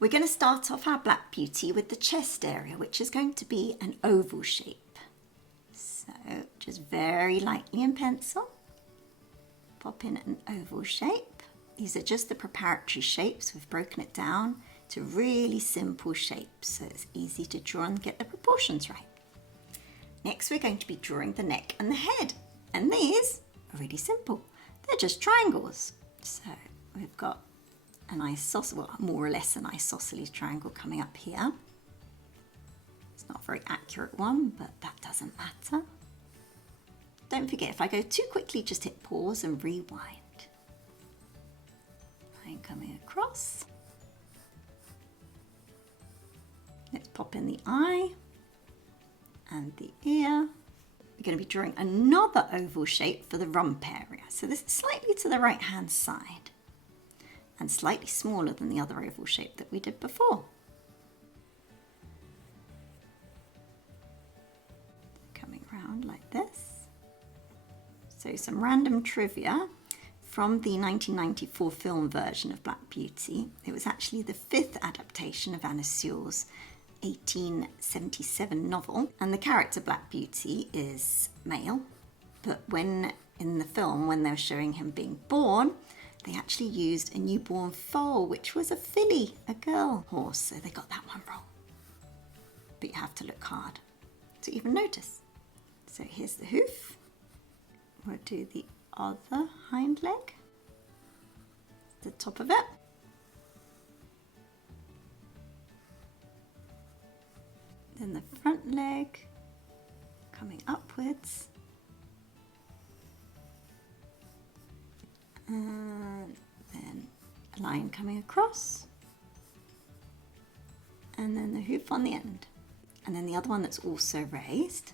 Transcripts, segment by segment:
We're going to start off our Black Beauty with the chest area, which is going to be an oval shape. So just very lightly in pencil, pop in an oval shape. These are just the preparatory shapes. We've broken it down to really simple shapes, so it's easy to draw and get the proportions right. Next, we're going to be drawing the neck and the head, and these are really simple. They're just triangles. So we've got an isosceles, well, more or less an isosceles triangle coming up here. It's not a very accurate one, but that doesn't matter. Don't forget, if I go too quickly, just hit pause and rewind. Line coming across. Let's pop in the eye and the ear. We're going to be drawing another oval shape for the rump area. So this is slightly to the right hand side and slightly smaller than the other oval shape that we did before. Coming around like this. So some random trivia from the 1994 film version of Black Beauty. It was actually the 5th adaptation of Anna Sewell's 1877 novel, and the character Black Beauty is male, but when in the film, when they were showing him being born, they actually used a newborn foal, which was a filly, a girl horse, so they got that one wrong. But you have to look hard to even notice. So here's the hoof. We'll do the other hind leg, the top of it. Then the front leg coming upwards. And then a line coming across. And then the hoof on the end. And then the other one that's also raised.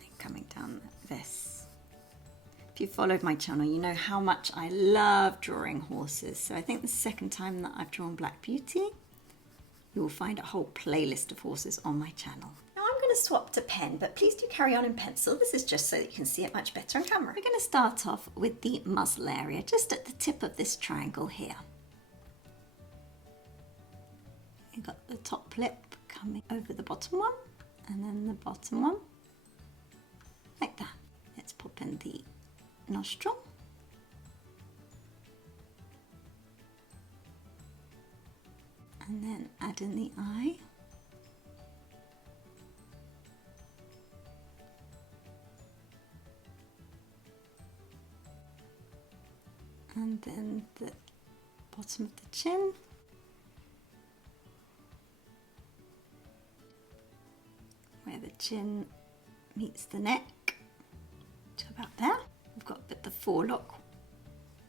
And coming down like this. If you've followed my channel, you know how much I love drawing horses. So I think the second time that I've drawn Black Beauty, you will find a whole playlist of horses on my channel. Now I'm going to swap to pen, but please do carry on in pencil. This is just so that you can see it much better on camera. We're going to start off with the muzzle area, just at the tip of this triangle here. You've got the top lip coming over the bottom one, and then the bottom one, like that. Let's pop in the nostril. And then add in the eye. And then the bottom of the chin. Where the chin meets the neck, to about there. We've got a bit of the forelock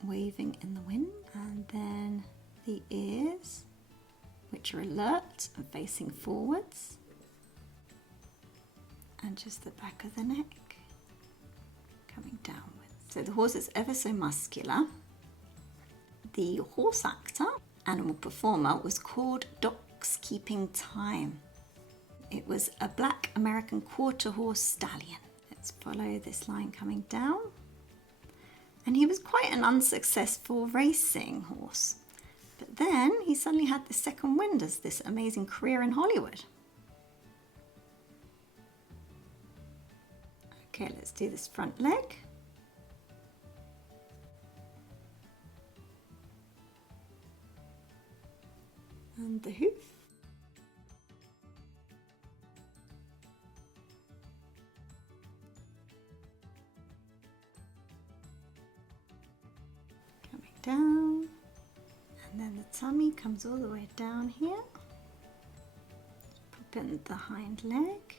waving in the wind, and then the ears, which are alert and facing forwards, and just the back of the neck coming downwards. So the horse is ever so muscular. The horse actor, animal performer, was called Doc's Keeping Time. It was a black American quarter horse stallion. Let's follow this line coming down. And he was quite an unsuccessful racing horse. But then he suddenly had the second wind as this amazing career in Hollywood. Okay, let's do this front leg. And the hoof. Coming down. And then the tummy comes all the way down here. Pop in the hind leg.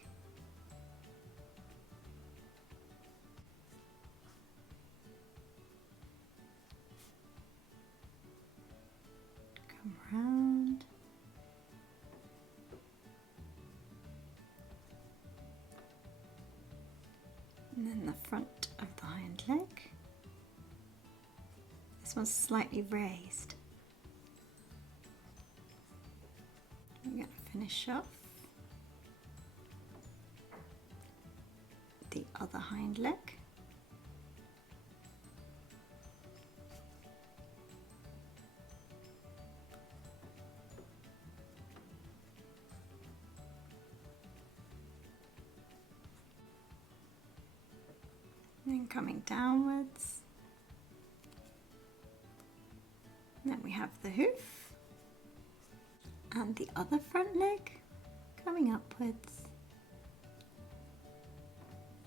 Come round. And then the front of the hind leg. This one's slightly raised. I'm going to finish off the other hind leg. and coming downwards. And then we have the hoof and the other front leg coming upwards.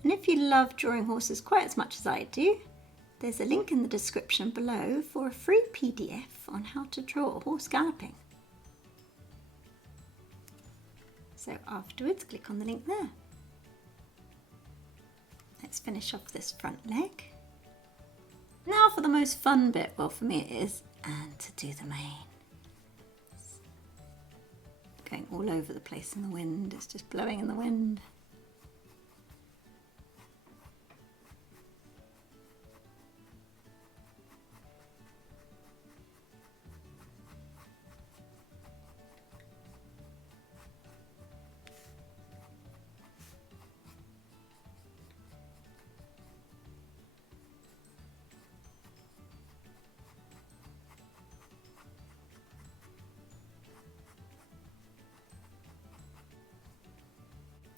And if you love drawing horses quite as much as I do, there's a link in the description below for a free PDF on how to draw a horse galloping. So afterwards, click on the link there. Let's finish off this front leg. Now for the most fun bit, well for me it is, and to do the mane. It's going all over the place in the wind, it's just blowing in the wind.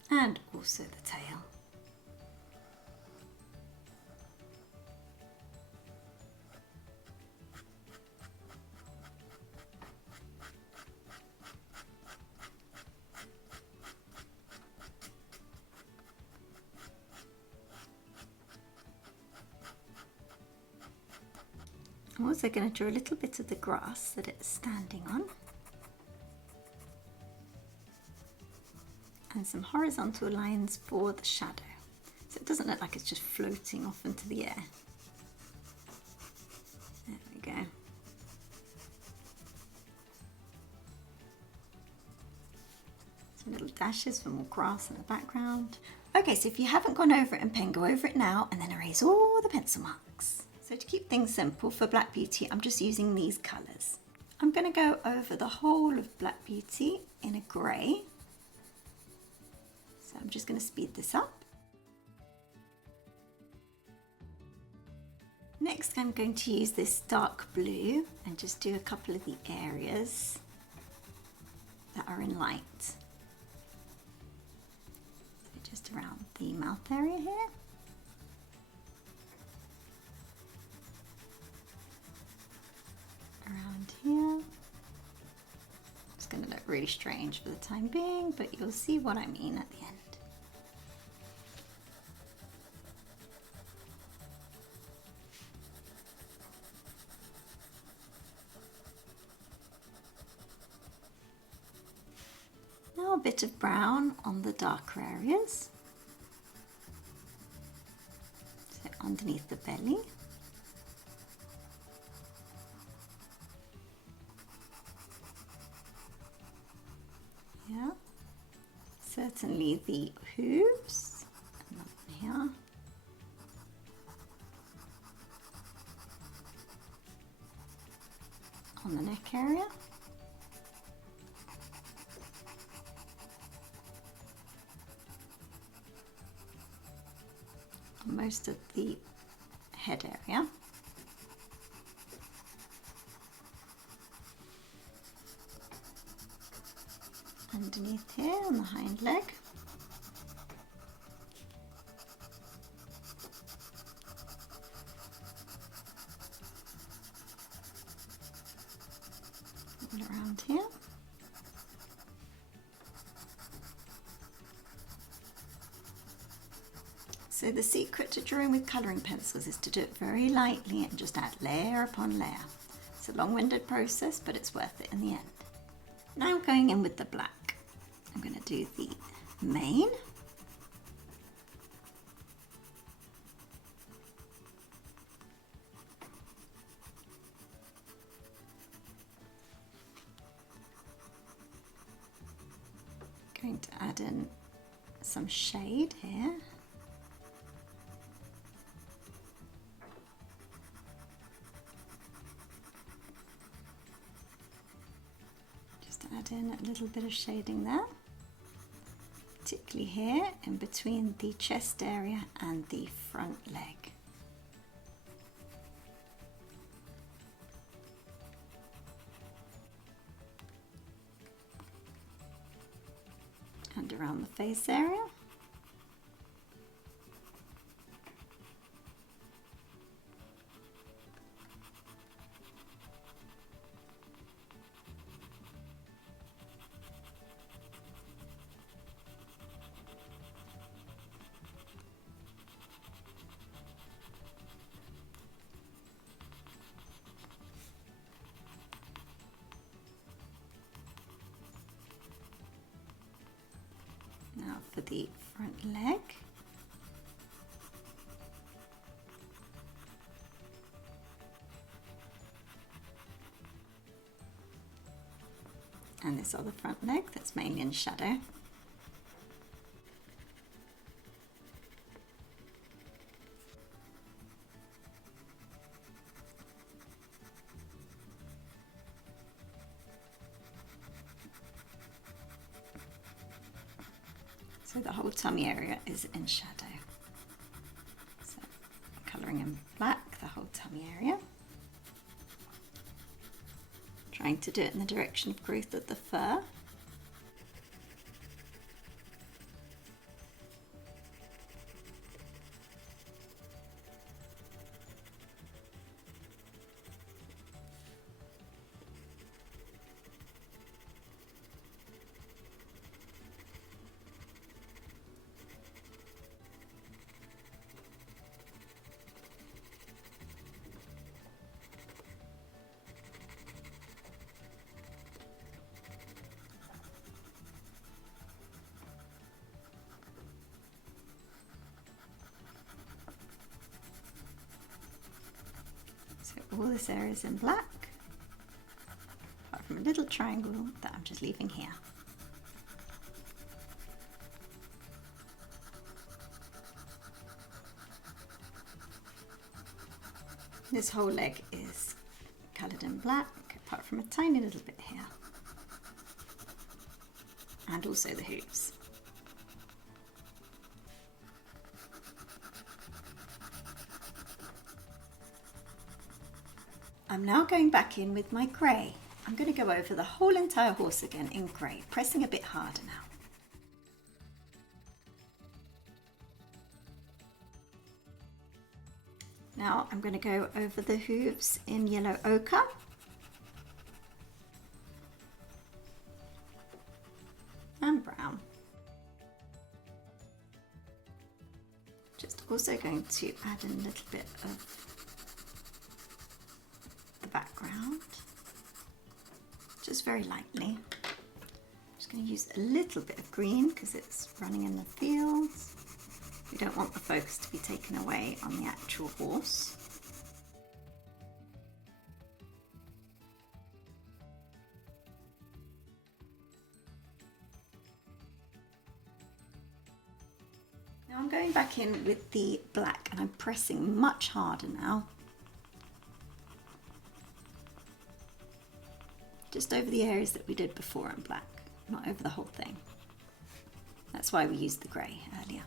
And also the tail. I'm also going to draw a little bit of the grass that it's standing on. And some horizontal lines for the shadow, so it doesn't look like it's just floating off into the air. There we go. Some little dashes for more grass in the background. Okay, so if you haven't gone over it in pen, go over it now and then erase all the pencil marks. So to keep things simple for Black Beauty, I'm just using these colours. I'm going to go over the whole of Black Beauty in a grey. So I'm just going to speed this up. Next I'm going to use this dark blue and just do a couple of the areas that are in light. So just around the mouth area here. Around here. It's going to look really strange for the time being, but you'll see what I mean at the end. Now a bit of brown on the darker areas, so underneath the belly. Yeah, certainly the hooves, and here. On the neck area. Most of the head area. Underneath here on the hind leg. And around here. So the secret to drawing with colouring pencils is to do it very lightly and just add layer upon layer. It's a long-winded process, but it's worth it in the end. Now I'm going in with the black. I'm going to do the mane. Going to add in some shade here. Add in a little bit of shading there, particularly here in between the chest area and the front leg. And around the face area. the front leg. And this other front leg that's mainly in shadow. So the whole tummy area is in shadow. So colouring in black the whole tummy area. Trying to do it in the direction of growth of the fur. So all this area is in black, apart from a little triangle that I'm just leaving here. This whole leg is coloured in black, apart from a tiny little bit here. And also the hooves. I'm now going back in with my grey. I'm going to go over the whole entire horse again in grey, pressing a bit harder now. Now I'm going to go over the hooves in yellow ochre. And brown. Just also going to add in a little bit of the background, just very lightly. Just going to use a little bit of green because it's running in the fields. We don't want the focus to be taken away on the actual horse. Now I'm going back in with the black and I'm pressing much harder now. Just over the areas that we did before in black, not over the whole thing. That's why we used the grey earlier.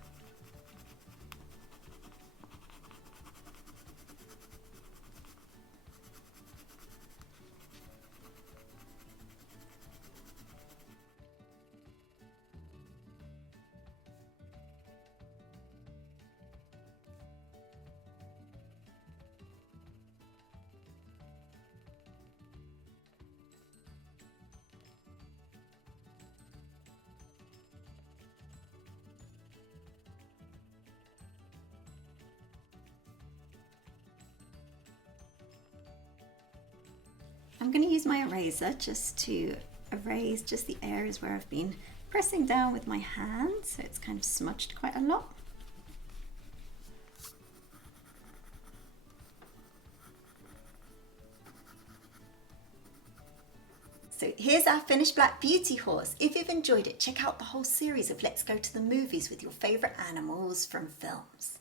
I'm going to use my eraser just to erase just the areas where I've been pressing down with my hand, so it's kind of smudged quite a lot. So here's our finished Black Beauty horse. If you've enjoyed it, check out the whole series of Let's Go to the Movies with your favourite animals from films.